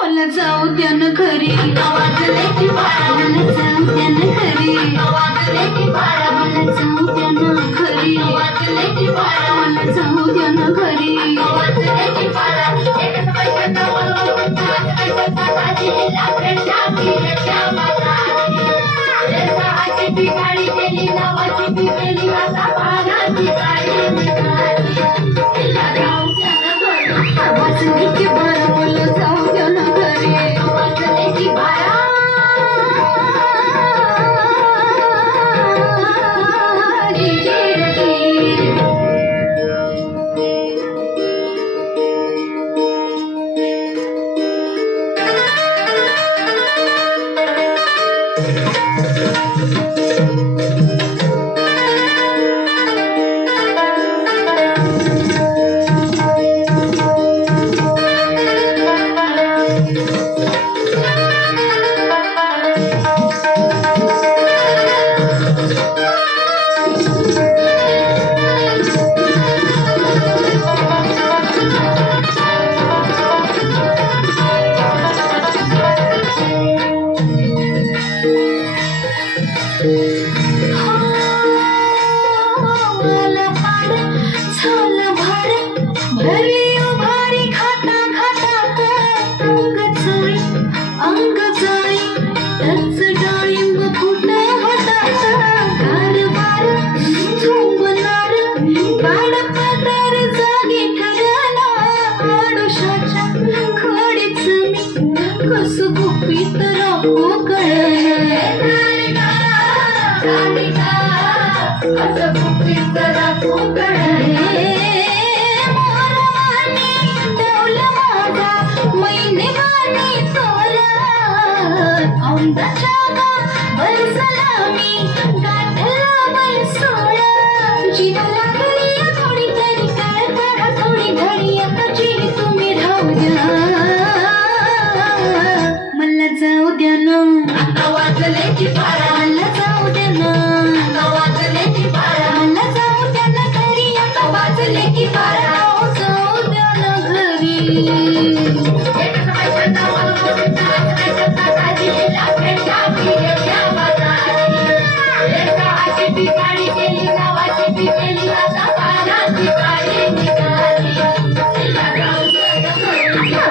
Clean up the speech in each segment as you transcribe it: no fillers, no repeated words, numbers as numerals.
मला जाऊ द्या ना घरी वाजले की बारा मला जाऊ द्या ना घरी वाजले की बारा मला जाऊ द्या ना घरी वाजले की बारा मला जाऊ द्या ना घरी वाजले की बारा एक पैसा गाडी केली नावाची केली आता भागाची गाडी वाजले की बारा मला जाऊ द्या ना घरी वाजले की बारा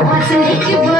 What's